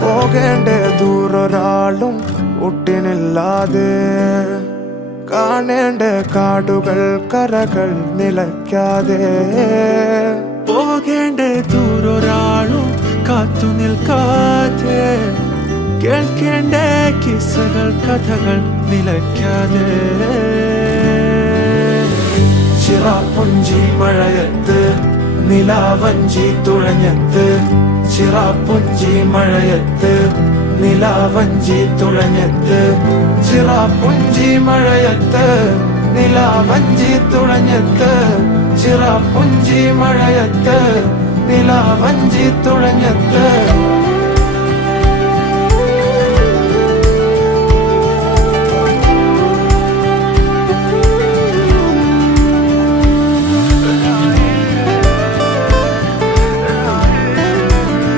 പോകേണ്ട ദൂരൊരാളും ഒട്ടിനില്ലാതെ, കാണേണ്ട കാടുകൾ കരകൾ നിലയ്ക്കാതെ. പോകേണ്ട ദൂരൊരാളും കാത്തു നിൽക്കാതെ, കേൾക്കേണ്ട കിസ്സകൾ കഥകൾ നിലയ്ക്കാതെ. ചിറാപ്പുഞ്ചി മഴയത്ത് നിലാവഞ്ചി തുഴഞ്ഞത്ത്, ചിറാപ്പുഞ്ചി മഴയത്ത് നിലാവഞ്ചി തുഴഞ്ഞത്ത്, ചിറാപ്പുഞ്ചി മഴയത്ത് നിലാവഞ്ചി തുഴഞ്ഞത്ത്, ചിറാപ്പുഞ്ചി മഴയത്ത് നിലാവഞ്ചി തുഴഞ്ഞത്ത്.